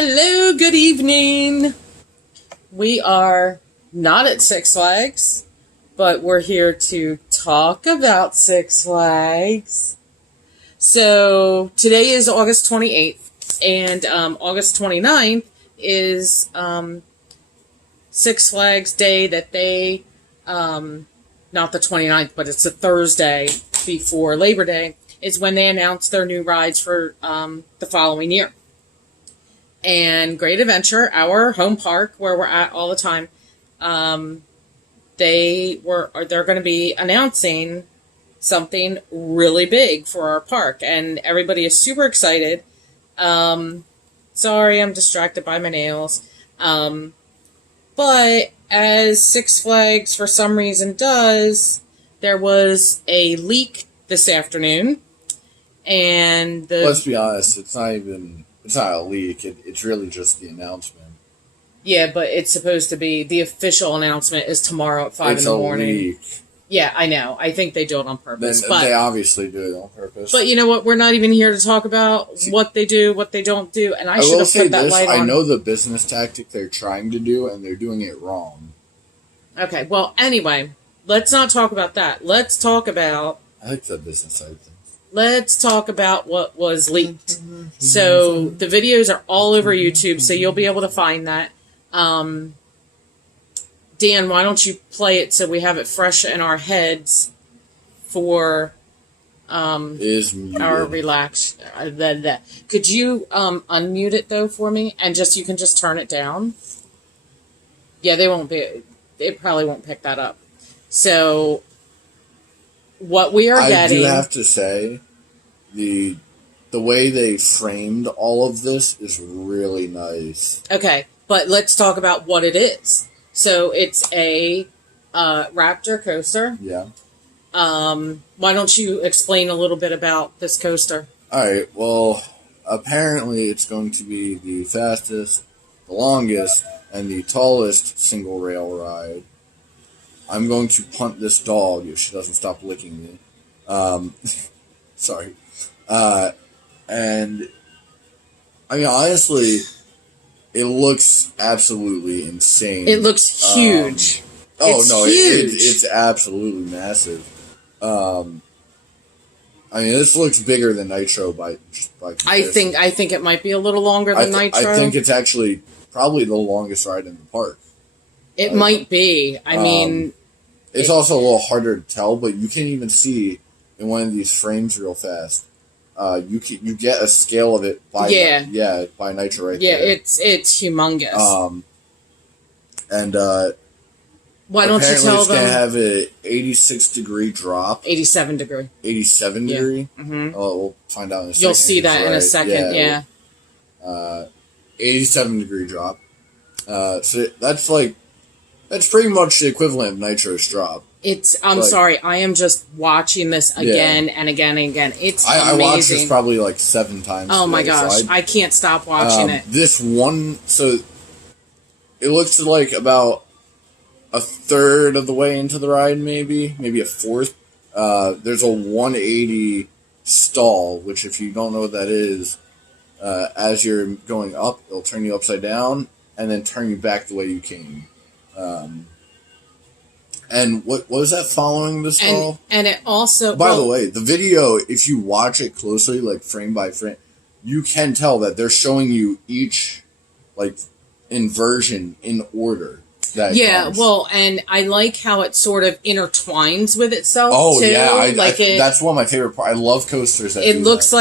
Hello, good evening. We are not at Six Flags, but we're here to talk about Six Flags. So today is August 28th, and August 29th is Six Flags Day that they, not the 29th, but it's a Thursday before Labor Day, is when they announce their new rides for the following year. And Great Adventure, our home park where we're at all the time, they're going to be announcing something really big for our park, and everybody is super excited. Sorry, I'm distracted by my nails. But as Six Flags for some reason does, there was a leak this afternoon, and let's be honest, it's not a leak. It's really just the announcement. Yeah, but it's supposed to be, the official announcement is tomorrow at 5 in the morning. It's a leak. Yeah, I know. I think they do it on purpose. But they obviously do it on purpose. But you know what? We're not even here to talk about what they do, what they don't do. And I should have put that light on. I know the business tactic they're trying to do, and they're doing it wrong. Okay, well, anyway, let's not talk about that. Let's talk about... I like the business side of things. Let's talk about what was leaked. So the videos are all over YouTube, so you'll be able to find that. Dan, why don't you play it so we have it fresh in our heads for our relax. Could you unmute it though for me, and you can just turn it down? Yeah, it probably won't pick that up. So what we are getting... I do have to say, the way they framed all of this is really nice. Okay, but let's talk about what it is. So it's a Raptor coaster. Yeah. Why don't you explain a little bit about this coaster? All right. Well, apparently it's going to be the fastest, the longest, and the tallest single rail ride. I'm going to punt this dog if she doesn't stop licking me. Sorry. And I mean, honestly, it looks absolutely insane. It looks huge. It's absolutely massive. I mean, this looks bigger than Nitro by comparison. I think it might be a little longer than Nitro. I think it's actually probably the longest ride in the park. It might be. I mean, it's also a little harder to tell, but you can even see in one of these frames real fast. You get a scale of it by by Nitro right there. Yeah, it's humongous. And why don't you tell it's them? Gonna have an 86-degree drop. 87 degree. 87 degree. Mm-hmm. Oh, we'll find out in a second. You'll see that in a second. Yeah. 87-degree drop. So that's pretty much the equivalent of Nitro's drop. I'm sorry, I am just watching this again and again and again. It's amazing. I watched this probably like 7 times. Oh my gosh, I can't stop watching it. This one, so it looks like about a third of the way into the ride, maybe a fourth. There's a 180 stall, which if you don't know what that is, as you're going up, it'll turn you upside down and then turn you back the way you came. And what was that following the stall? And it also... By the way, the video, if you watch it closely, like frame by frame, you can tell that they're showing you each, like, inversion in order. Well, and I like how it sort of intertwines with itself, too. Yeah, that's one of my favorite parts. I love coasters that it looks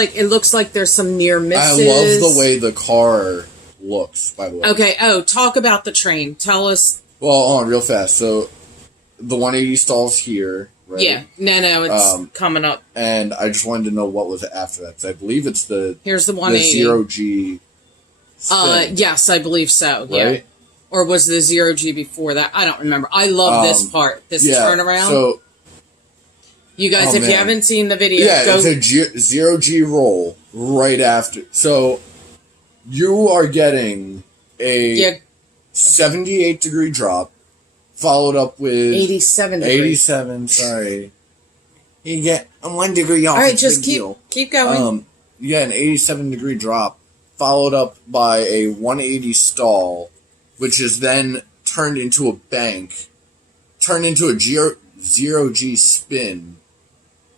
like there's some near misses. I love the way the car looks, by the way. Okay, talk about the train. Tell us... Well, hold on, real fast. So... The 180 stall's here, right? Yeah. No, it's coming up. And I just wanted to know what was after that, because I believe it's Here's the 180. The zero-G spin. Yes, I believe so, right? Yeah. Or was the zero-G before that? I don't remember. I love this part, this turnaround. So, you guys, if you haven't seen the video, it's a zero-G roll right after. So, you are getting a 78-degree drop, followed up with 87 degrees. 87, sorry. You get 1 degree off. All right, just keep going. You get an 87-degree drop, followed up by a 180 stall, which is then turned into a bank, turned into a zero G spin,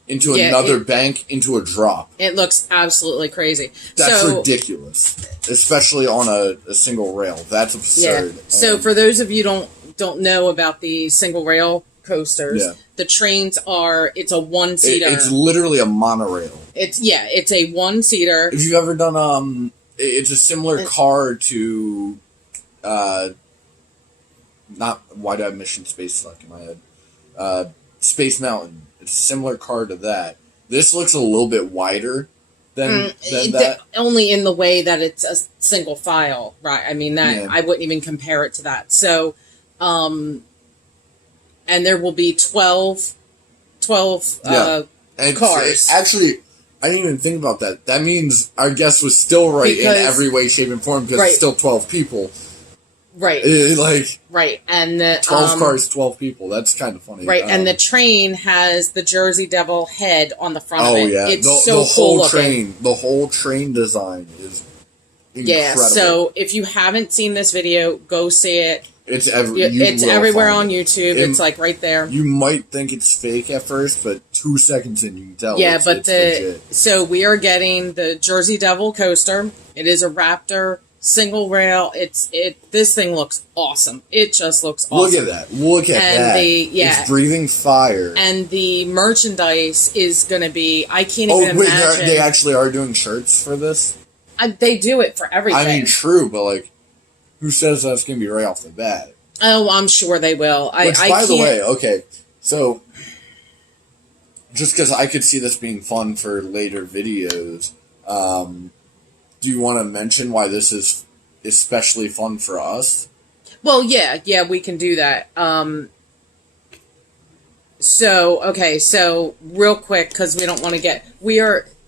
into another bank, into a drop. It looks absolutely crazy. That's ridiculous, especially on a single rail. That's absurd. Yeah. So for those of you don't know about the single rail coasters, the trains it's a one-seater. It's literally a monorail. It's a one-seater. If you've ever done it's a similar car to not why do I have Mission Space stuck in my head? Space Mountain. It's a similar car to that. This looks a little bit wider than that. Only in the way that it's a single file, right? I mean, I wouldn't even compare it to that. So, and there will be 12 cars. Actually, I didn't even think about that. That means our guess was still right in every way, shape, and form because it's still 12 people. Right. Right. And the 12 cars, 12 people. That's kind of funny. Right. And the train has the Jersey Devil head on the front of it. Yeah. It's the cool whole train. The whole train design is incredible. Yeah. So if you haven't seen this video, go see it. It's everywhere on YouTube. It's like right there. You might think it's fake at first, but 2 seconds in you can tell. Yeah, it's legit. So we are getting the Jersey Devil coaster. It is a Raptor single rail. This thing looks awesome. It just looks awesome. Look at that. It's breathing fire. And the merchandise is going to be, I can't even imagine. They actually are doing shirts for this? They do it for everything. I mean, true, but like, who says that's going to be right off the bat? Oh, I'm sure they will. By the way, okay, so just because I could see this being fun for later videos, do you want to mention why this is especially fun for us? Well, yeah, we can do that. So real quick, because we don't want to get...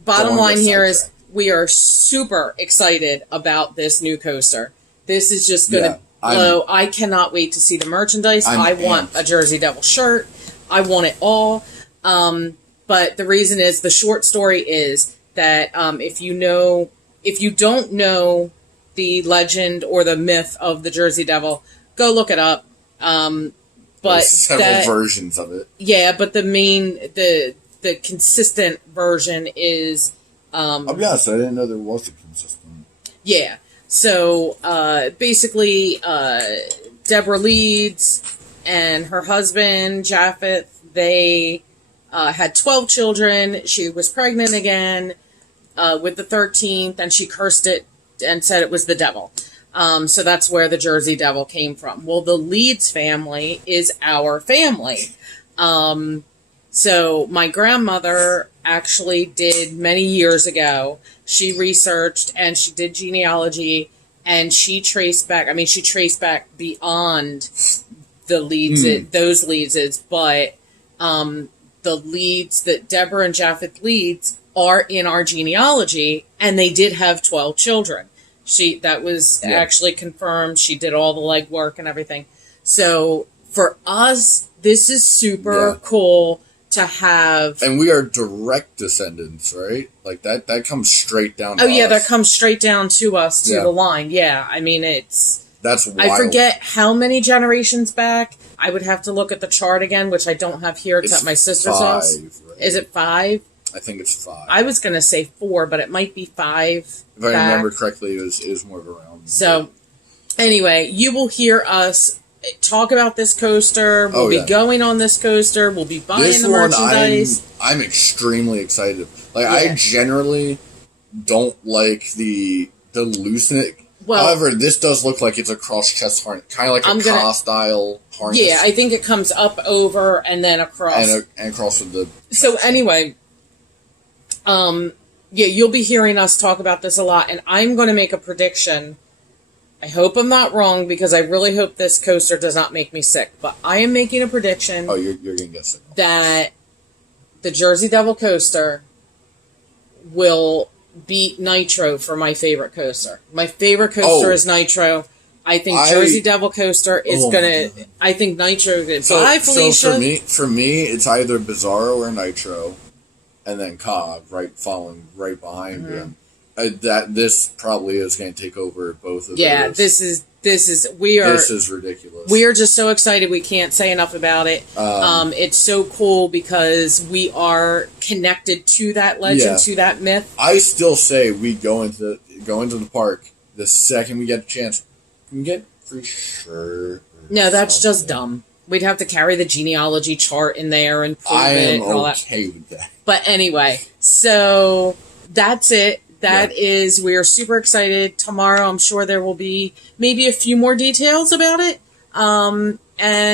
Bottom line here is we are super excited about this new coaster. This is just going to blow. I cannot wait to see the merchandise. I want a Jersey Devil shirt. I want it all. But the reason is, the short story is that if you don't know the legend or the myth of the Jersey Devil, go look it up. But there's several versions of it. Yeah, but the consistent version is... I'll be honest, I didn't know there was a consistent... Yeah. So, basically, Deborah Leeds and her husband, Japheth, they had 12 children. She was pregnant again with the 13th, and she cursed it and said it was the devil. So that's where the Jersey Devil came from. Well, the Leeds family is our family. So my grandmother actually did many years ago. She researched and she did genealogy, and she traced back beyond the Leeds, those Leedses, but the Leeds, that Deborah and Japheth Leeds are in our genealogy, and they did have 12 children. That was actually confirmed. She did all the legwork and everything. So for us, this is super cool to have. And we are direct descendants, right? Like that comes straight down to us. Oh yeah, that comes straight down to us, to the line. Yeah, I mean, that's wild. I forget how many generations back. I would have to look at the chart again, which I don't have here. It's at my sister's house. Right? Is it 5? I think it's 5. I was going to say 4, but it might be 5. If I remember correctly, it was more of a round number. So, anyway, you will hear us talk about this coaster. We'll be going on this coaster. We'll be buying the merchandise. I'm extremely excited. Like, I generally don't like the loosening. Well, however, this does look like it's a cross-chest harness. Kind of like a car-style harness. Yeah, I think it comes up over and then across. And across with the... So, anyway... you'll be hearing us talk about this a lot, and I'm going to make a prediction. I hope I'm not wrong, because I really hope this coaster does not make me sick, but I am making a prediction. Oh, you're going to get sick. That the Jersey Devil coaster will beat Nitro for my favorite coaster. My favorite coaster is Nitro. I think Jersey Devil coaster is I think Nitro is going to... Bye, Felicia. So for me, it's either Bizarro or Nitro. And then Cog, following right behind him. that this probably is going to take over both of Yeah, those. this is This is ridiculous. we are just so excited. We can't say enough about it. It's so cool because we are connected to that legend, to that myth. I still say we go into the park the second we get a chance. Can we get free shirt? No, that's just dumb. We'd have to carry the genealogy chart in there and prove I it am and all that. okay with that. But anyway, so that's it. That is, we are super excited. Tomorrow, I'm sure there will be maybe a few more details about it. And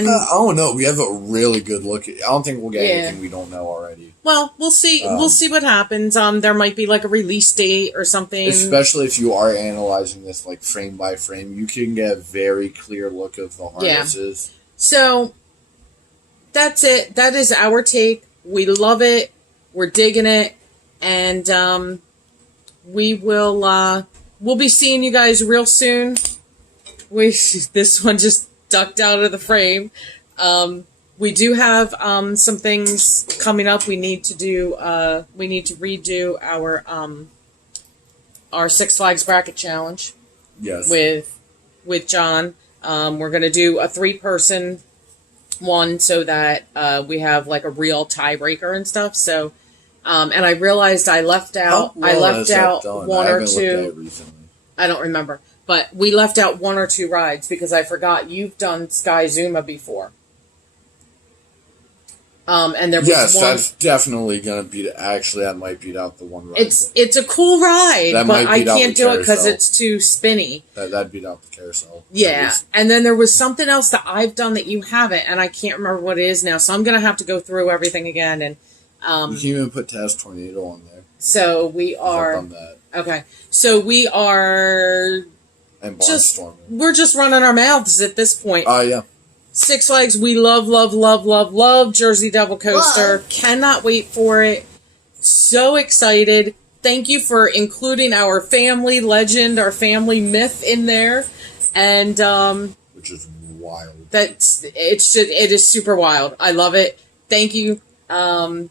I don't know. We have a really good look. I don't think we'll get anything we don't know already. well, we'll see. We'll see what happens. There might be like a release date or something. Especially if you are analyzing this like frame by frame, you can get a very clear look of the harnesses. So that's it. That is our take. We love it. We're digging it, and we will we'll be seeing you guys real soon. This one just ducked out of the frame. We do have some things coming up. We need to do. We need to redo our Six Flags bracket challenge. Yes. With John. We're gonna do a 3-person one so that we have like a real tiebreaker and stuff. So. And I realized I left out. How well I left out one or looked at two. it recently. I don't remember, but we left out 1 or 2 rides because I forgot you've done Sky Zuma before. And there was one. That's definitely gonna beat. Actually, that might beat out the one ride. It's a cool ride, That but might I beat out can't the do it because carousel. it's too spinny. That'd beat out the carousel. Yeah, and then there was something else that I've done that you haven't, and I can't remember what it is now. So I'm gonna have to go through everything again and. You can even put Taz Tornado on there. So we are I've done that. okay. So we are And just Barnstormer. we're just running our mouths at this point. Yeah. Six Flags, we love Jersey Devil Coaster. Love. Cannot wait for it. So excited. Thank you for including our family legend, our family myth in there. And Which is wild. it is super wild. I love it. Thank you.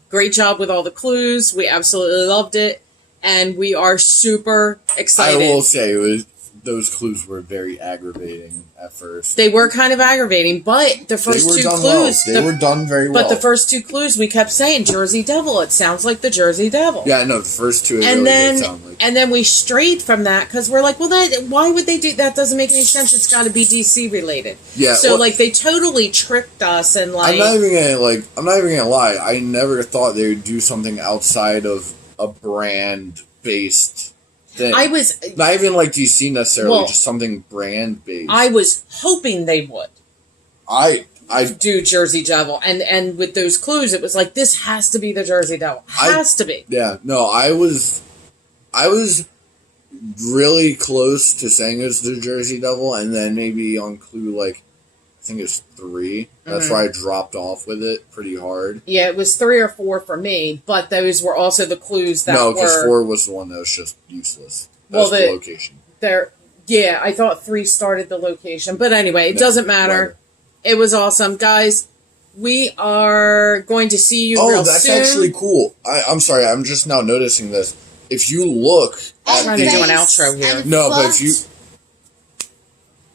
Great job with all the clues. We absolutely loved it. And we are super excited. I will say those clues were very aggravating at first. They were kind of aggravating, but the first 2 done clues. well. They were done very well. But the first 2 clues, we kept saying Jersey Devil. It sounds like the Jersey Devil. Yeah, no, the first 2 And did sound like. and then we strayed from that because we're like, well, why would they do that? Doesn't make any sense. It's got to be DC related. Yeah. So well, like they totally tricked us and like. I'm not even gonna lie. I never thought they would do something outside of a brand based thing. I was not even like DC necessarily, Well, just something brand based. I was hoping they would I do Jersey Devil, and with those clues, it was like this has to be the Jersey Devil. Has to be. Yeah, no, I was really close to saying it's the Jersey Devil, and then maybe on clue like I think it's 3. That's why I dropped off with it pretty hard. Yeah, it was 3 or 4 for me, but those were also the clues that No, because were 4 was the one that was just useless. Well, That's the location. there. Yeah, I thought 3 started the location, but anyway, it No, doesn't matter. whatever. It was awesome, guys. We are going to see you Oh, real that's soon. actually cool. I'm sorry, I'm just now noticing this. If you look at trying to do an the outro here. no, but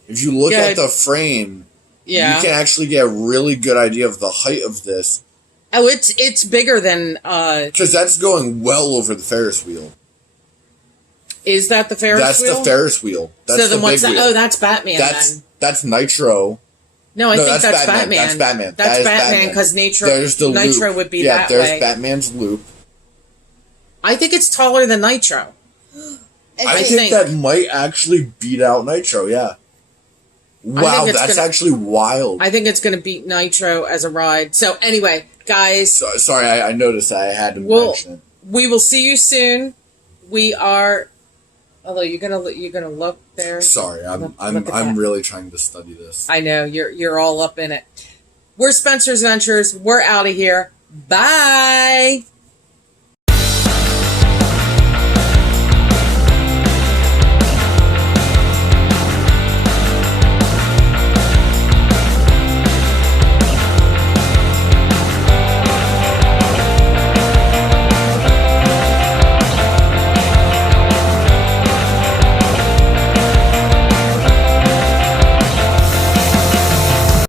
if you look Good. at the frame, Yeah. you can actually get a really good idea of the height of this Oh, it's bigger than. because that's going well over the Ferris wheel. Is that the Ferris That's wheel? the Ferris wheel. That's so the then what's big that? wheel. Oh, that's Batman. then. That's Nitro. No, I No, think that's Batman. That's Batman. That's That is Batman because There's the Nitro loop. would be yeah, that there's way. Batman's loop. I think it's taller than Nitro. I think- think that might actually beat out Nitro. Yeah. Wow, it's that's gonna- actually wild. I think it's going to beat Nitro as a ride. So anyway, guys, Sorry, I noticed that. I had to mention it. we will see you soon. We are. Although you're gonna look there. Sorry, Look at that. I'm really trying to study this. I know you're all up in it. We're Spencer's Ventures. We're out of here. Bye.